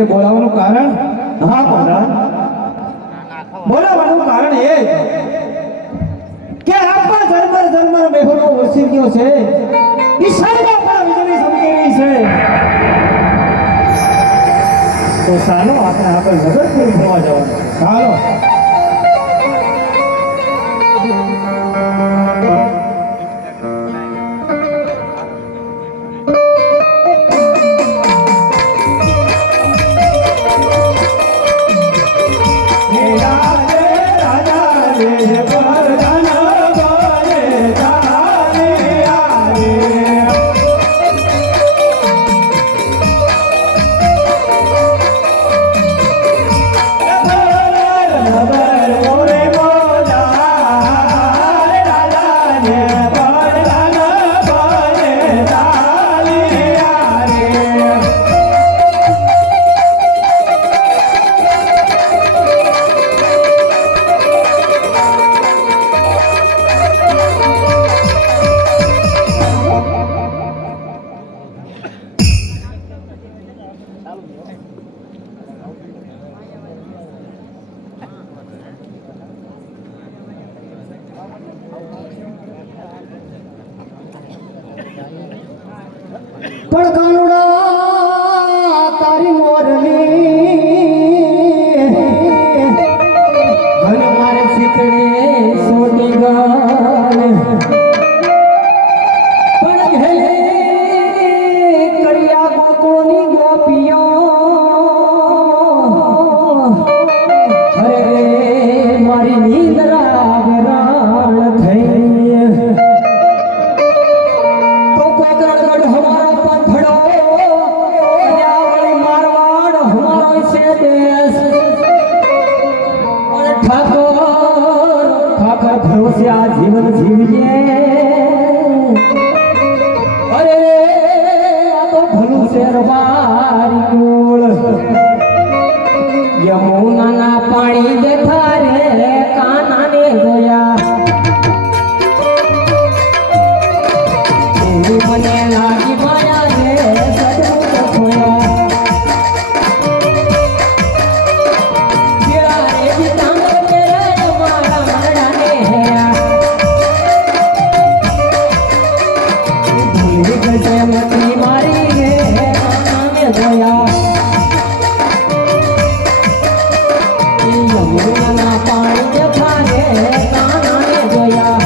અત્યારે બોલાવવાનું કારણ? હા પ્રધાન, બોલાવવાનું કારણ એ કે આપણા ઝરમર મેહોનો વરસી ગયો છે. ઈશાનમાં પણ વીજળી ચમકી રહી છે. તો ચાલો આપણે આગળ નગરપુર જોવા જવાનું. ચાલો. પણ કાનુડા તારી મોરલી ઘન મારે ચિતડે સોટી ગાલ પણ ઘેલે કરિયા ગોકળની ગોપીઓ અરે રે મારી નીંદરા વેરાણ થઈ તો કોકરગઢ હમારા પંથડો કન્યાવળી મારવાડ હમારો છે દેશ અને ઠાકર ભરોસે આ જીવન જીવીએ અરે આ તો ભલું છે રબારી કુળ યમુનાના પાણી દેખા રે કાનાને જોયા મને લાગી માયા રે સદમુખ ખોયા જીરા રે જીતાંગ તેરે મારા મરડાને હેયા ભૂલી ગજે મતી મારી રે કાનાને જોયા યમુનાના પાણી દેખા રે કાનાને જોયા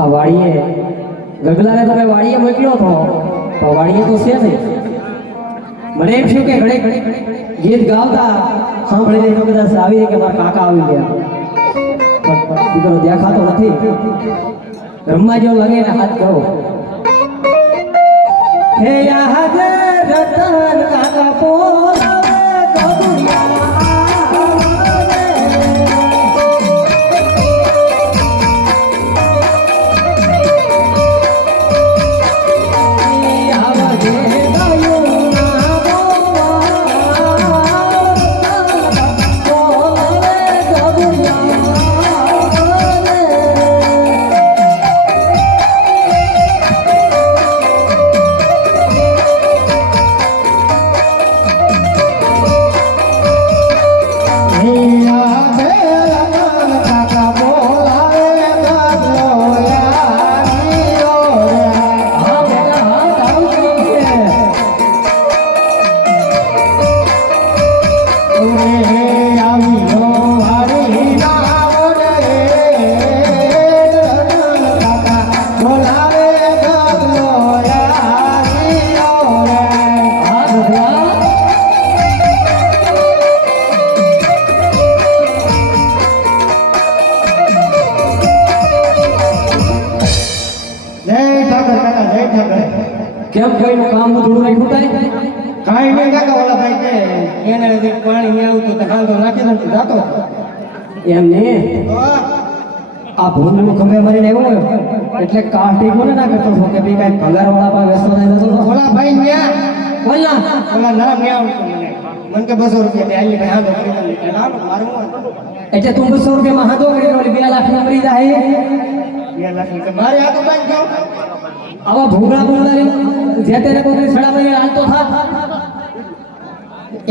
આ વાડીએ ગગલાને તમે વાડીએ મોકલ્યો તો વાડીએ તો છે નહીં મને એમ થયું કે ઘડીક ગીત ગાવતા સાંભળીને તો કદાચ આવી કે મારા કાકા આવી ગયા પણ દીકરો દેખાતો નથી રમવા જેવો લાગે ને હાથ કરો હે યાદ રતન કાકા પોલાવે ગોગુડિયા કેમ કોઈનું કામ થોડું રાખ્યું થાય કાંઈ નહીં કાકા ઓલા ભાઈ કે એને લીધે પાણી નહીં આવતું તો કાંદો નાખી દઉં તો જાતો એમ ને આ ભૂંડનું ખંભે મારીને આવ્યો એટલે કાઢી કોને ના કરતો છો કે ભાઈ કાંઈ પગારવાળા પાસે વ્યસ્ત થઈ જતો હતો? ઓલા ભાઈ ન્યા બોલના ઓલા નામ નહીં આવડતું મને કે 200 રૂપિયા દે આલી ભાઈ હાંધો કરી દઉં એટલે હાલો મારું હું એટલે તું 200 રૂપિયામાં હાથો કરી ઓલી 2 લાખ ની મરી જાય 2 લાખ ની મારે આ તો બાંધ ગયો આવા ભૂંગળા ભૂંગળા જે તેને કોઈ સડા મરી હાલતો થા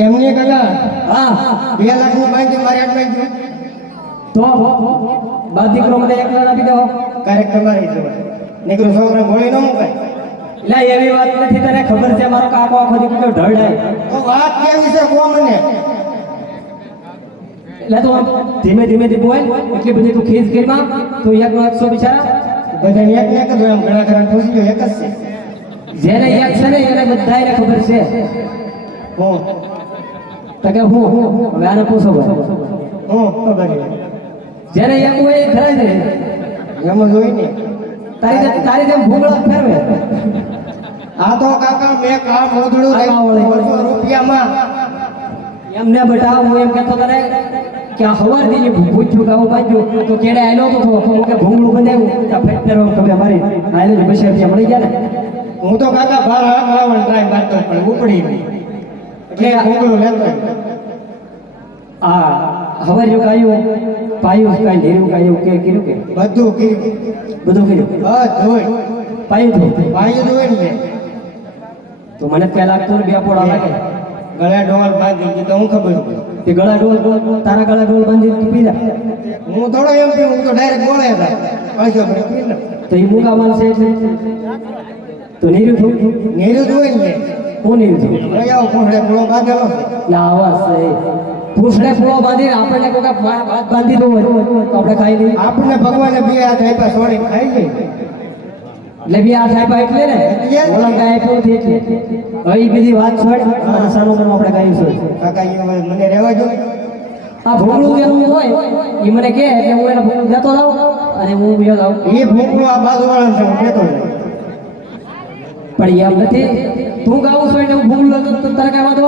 એમને કાકા હા 2 લાખ ની બાંધી મારે આટ બાંધ ગયો તો બાદ દીકરો મને 1 લાખ આપી દેવો કાર્યક તમારે જવા નીકળો છોકરા ગોળી ન મુકાય એટલે એવી વાત નથી તને ખબર છે મારો કાકો આખો દી કેવો ઢળાય તો વાત કેવી છે કો મને એટલે તું ધીમે ધીમે થી બોલ એટલી બધી તું ખીજ ગીરમાં તું 100 બિચારા બધાને એક ને એક જ હોય એમ ઘણા ઘણા પૂછી ગયો એક જ છે જેને એક છે ને એને બધાને ખબર છે હું તો કે હું હવે આને પૂછો ભાઈ હું ખબર છે જેને એક હોય એ ખરાય છે એમ જ હોય ને તારી જેમ ભૂંગળો ફેરવે આ તો કાકા મેં કા મોધડું કાકા રૂપિયામાં એમને બેટા હું એમ કહેતો તને કે આ હવાર દીની પૂછ્યું કે આવું બાંધ્યું તો કેડે આયલો તો કે ભૂંગળું બંધાવ્યું ત્યાં ફેટ ફેરવા ખબર મારી આયલો જ બસે રૂપિયા મળી ગયા ને હું તો કાકા બાર લાવવાનો ટ્રાય મારતો પણ ઉપડી ગઈ એટલે ભૂંગળું લેતો આ હવાર જો કાયું પાયું કાઈ ધીરું કાયું કે કીધું કે બધું કર્યું બધું કર્યું બધું પાયું તો પાયું જોઈ ને તો મને પહેલા લાગતું બે પોડા લાગે ગળે ડોલ બાંધી દીધો હું ખબર તે ગળા ડોલ તારા ગળા ડોલ બાંધી પી જા હું થોડો એમ પીવું હું તો ડાયરેક્ટ બોલે હતા પૈસો ભરી પી લે તો એ મૂકા મારશે એટલે તો નીરું થયું નીરું જોઈ ને હું નીરું થયું લઈ આવો પૂંછડે પૂળો બાંધેલો છે લાવા છે પૂછડે પૂળો બાંધી આપણને કોઈ વાત બાંધી દો તો આપણે ખાઈ લઈએ આપણને ભગવાને બે હાથ આપ્યા છોડીને ખાઈ લઈએ એટલે બી આ સાહેબ એટલે ને ઓલા ગાય આપ્યું હતી એટલે હવે ઈ બધી વાત છોડ મારા સાનો મનો આપણે ગાયું છે કાકા એ હવે મને રહેવા જો આ ભૂંગળું જેનું હોય એ મને કહે એટલે હું એને ભૂંગળું દેતો જાઉં અને હું બીજો જાઉં એ ભૂખલો આ બાજુવાળાને છે હું કહેતો ને પણ એમ નથી તું ગાવું છો એટલે હું ભૂંગળું તો તારે કામ હતો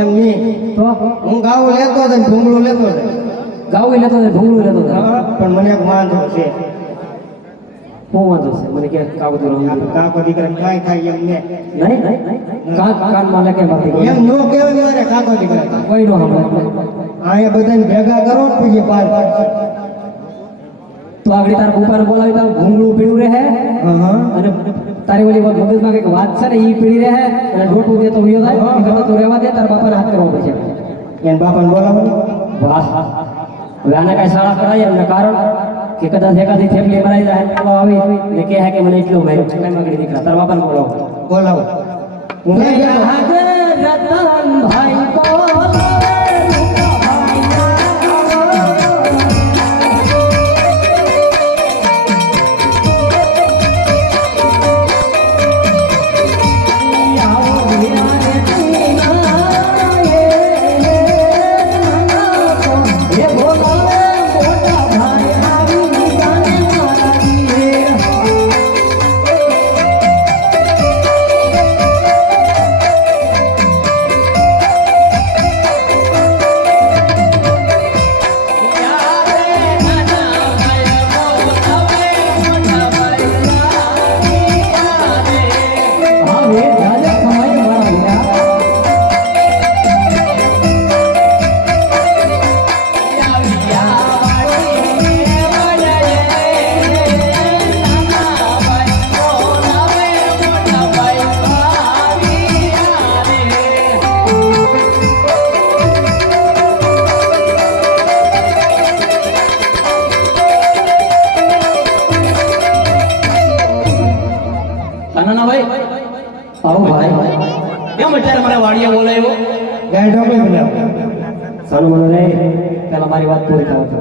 એમ નહીં તો હું ગાવું લેતો હતો ને ભૂંગળું લેતો હતો ગાવું લેતો ને ભૂંગળું લેતો હતો પણ મને એક વાંધો છે હું વાંધો છે મને કે કાવું તો રહું કાકો દીકરા કાંઈ થાય એમ ને નહીં કાન માં લેકે બાકી એમ નો કહેવાય મારે કાકો દીકરા કોઈ નો આપણે અહીંયા બધાને ભેગા કરો ને પછી પાર પાડશે તો આગળ તાર બુપાને બોલાવી તાર ભૂંગળું પીળું રહે અને તારી ઓલી મગજમાં કઈક વાત છે ને ઈ પીળી રહે અને ડોટું દે તો ઉયો થાય એ કરતા તું રહેવા દે તાર બાપાને હાથ કરવો પડશે એને બાપાને બોલાવવાનું વાહ હવે આને કાંઈ શાળા કરાય એમને કારણ કે કદાચ એકાદી થેપલી મરાઈ જાય તો આવી ને કહે કે મને એટલો માર્યો કઈ માગણી દીકરા તાર બાપાને બોલાવો બોલાવો હું નહીં ગયો. રતનભાઈ બોલાવે નાના ભાઈ આવો ભાઈ કેમ અત્યારે મને વાડિયા બોલાવ્યો ગાય ઢોકળી બનાવો. સાનું મને રે પેલા મારી વાત પૂરી થવા દો.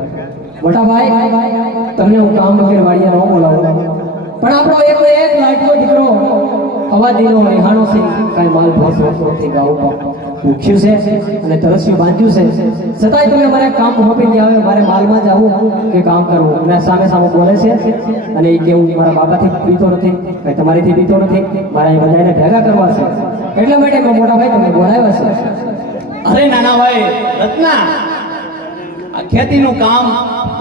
મોટા ભાઈ તમને હું કામ વગેરે વાડિયા ન બોલાવું પણ આપણો એકલો એક લાડકો દીકરો અવાદીનો રેહાણો છે કાંઈ માલ ભોસ વર્ષોથી ગાવું ભૂખ્યું છે અને તરસ્યું બાંધ્યું છે છતાંય તમે મારે કામ સોંપીને આવે મારે માલમાં જવું કે કામ કરવું અને સામે સામે બોલે છે અને એ કે હું મારા બાપાથી પીતો નથી કાંઈ તમારીથી પીતો નથી મારે એ બધાને ભેગા કરવા છે એટલા માટે મેં મોટા ભાઈ તમને બોલાવ્યા છે. અરે નાના ભાઈ રત્ના આ ખેતીનું કામ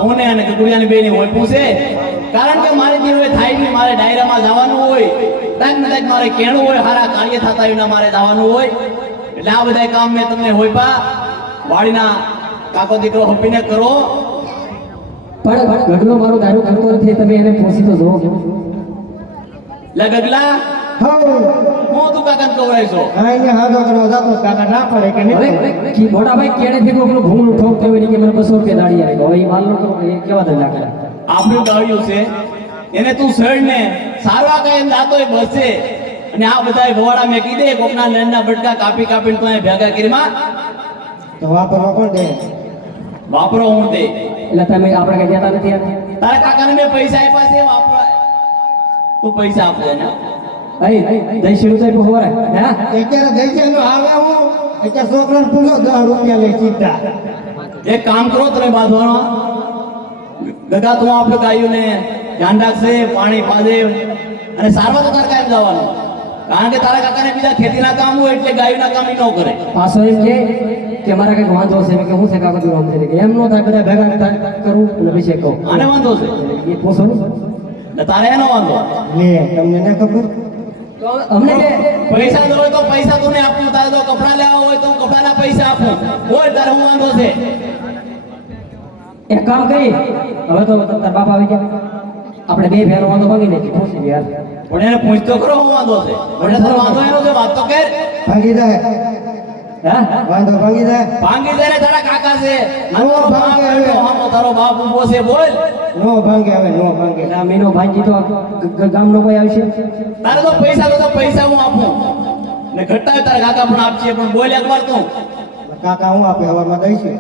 કોને અને ગગુડિયાની બેને હોય પૂછે કારણ કે મારે જે હવે થાય નહીં મારે ડાયરામાં જવાનું હોય તાક ને તાક મારે કેણું હોય હારા કાર્ય થતા હોય મારે જવાનું હોય એટલે આ બધા કામ મેં તમને હોય પા વાડીના કાકો દીકરો હપીને કરો પણ ગગલો મારો દારૂ કરતો નથી તમે એને પૂછી તો જુઓ લે ગગલા હઉ હું તું કાકાને કવરાઈશો આઈને હાજો કરવા જાતો કાકા ના પડે કે હવે નહીં કી મોટા ભાઈ કેડે થી કોકનું ભૂંગળું ઠોકતો હોય ને કે મને 200 રૂપિયા દાડી આવી હવે ઈ માલ નો કરો એ કેવા ધંધા કરે આપણું ગાળ્યું છે એને તું સળ ને સારવા કાયમ દાતોય બસે અને આ બધાય ભવાડા મેં કીધે કોકના લેણના બટકા કાપી કાપીને તું અહીં ભેગા કરીમાં તો વાપરવા કોણ દે વાપરો હું દે એટલે તમે આપણે કઈ દેતા નથી યાર તારા કાકાને મેં પૈસા આપ્યા છે વાપરા તું પૈસા આપજે ને અહીં દઈ શીડું તો હોરે હે અત્યારે દઈશેનો આવે હું અત્યારે છોકરાને પૂછો 10 રૂપિયા લઈ સીધા એક કામ કરો તમે બાંધવાનો ગગા તું આપણે ગાયોને ધ્યાન રાખશે પાણી પાદે અને સારવાર તો તારે કાયમ જવાનું કારણ કે તારા કાકાને બીજા ખેતીના કામ હોય એટલે ગાયોના કામ ઈ ન કરે પાછો એમ કે મારા કઈક વાંધો છે મેં કે હું છે કાકા તું આમ છે કે એમ નો થાય બધા ભેગા કરું અને પછી કહું આને વાંધો છે એ પૂછો ને એટલે તારે એનો વાંધો લે તમને ના ખબર તો અમને કે પૈસા દો તો પૈસા તું આપું તારે તો કપડા લેવા હોય તો કપડાના પૈસા આપું બોલ તારે હું વાંધો છે એક કામ કરી હવે તો તાર બાપ આવી ગયા આપણે બે ભેરો વાંધો ભાગી નાખી પૂછી યાર પણ એને પૂછતો ખરો હું વાંધો છે મને તારો વાંધો એનો છે વાત તો કર ભાગી જાય હા વાંધો ભાગી જાય ભાંગી દે ને તારા કાકા છે નો ભાંગે હવે. તારો બાપ ઊભો છે બોલ નો ભાંગે હવે નો ભાંગે એટલે આ મીનો ભાઈજી તો ગામનો કોઈ આવશે તારે તો પૈસા હું આપું ને ઘટતા હોય તારા કાકા પણ આપશે પણ બોલ એકવાર તું કાકા હું આપે હવામાં દઈશું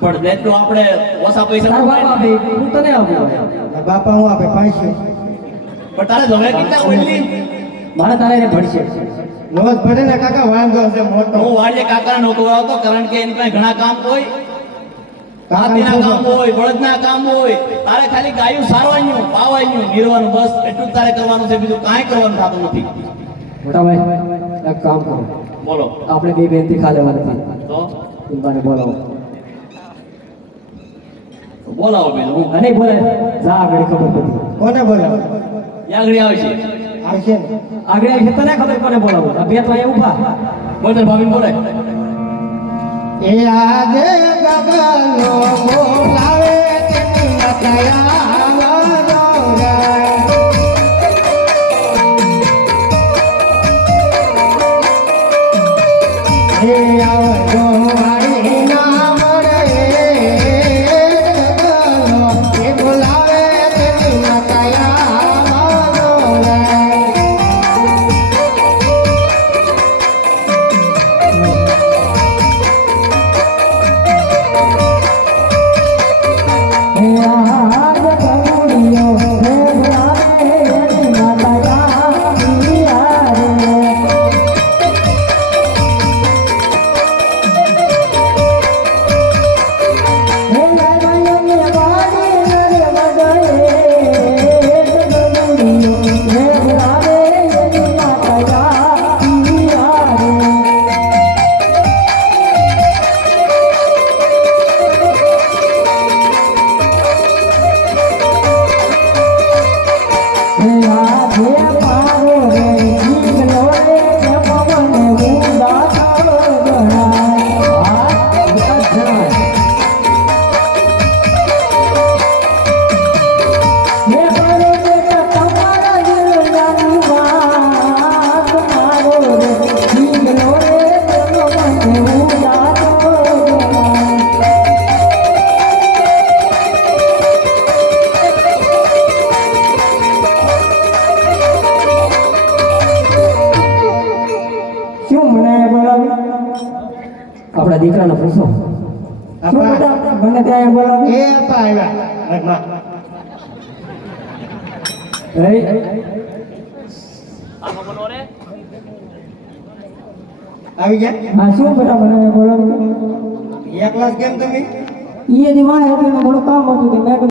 પણ એટલું આપણે ઓછા પૈસા તારો બાપ આપે હું તને આપું બાપા હું આપે 500 પણ તારે હવે કેટલા બોલી મારે તારે એને ભળશે નો જ ભરે ને કાકા વાંધો છે મોટો હું વાડીએ કાકાને નોકરો આવતો કારણ કે એની પાસે ઘણા કામ હોય કાકાને કાપીના કામ પૂછો. હોય બળદના કામ હોય તારે ખાલી ગાયું સારવાનું પાવાનું નિરવાનું બસ એટલું જ તારે કરવાનું છે બીજું કાંઈ કરવાનું થતું નથી મોટા ભાઈ એક કામ કરો બોલો આપણે બે બેનથી ખા લેવા નથી તો ઇનબાને બોલાવો બોલાવો બીજું હું અને બોલે જા આગળ ખબર પડી કોને બોલાવો આગળ આવશે આવશે ને આગળ આવી તને ખબર કોને બોલાવો આ બે તો અહીંયા ઊભા બોલ તાર ભાભી બોલે એ આજે ગગનો બોલાવે તેની મથયા વાળો રે એ આવજો વાળી ના મળે ગગનો એ બોલાવે તેની મથયા વાળો રે આજ કરુણિયો હે ભલા ત્યાં બોલાવો એ આપા આવ્યા આવી ગયા આ શું બેટા બનાવે બોલાવો એકલા જ કેમ તમે ઈ એની માં એટલે થોડું કામ હતું તે મેં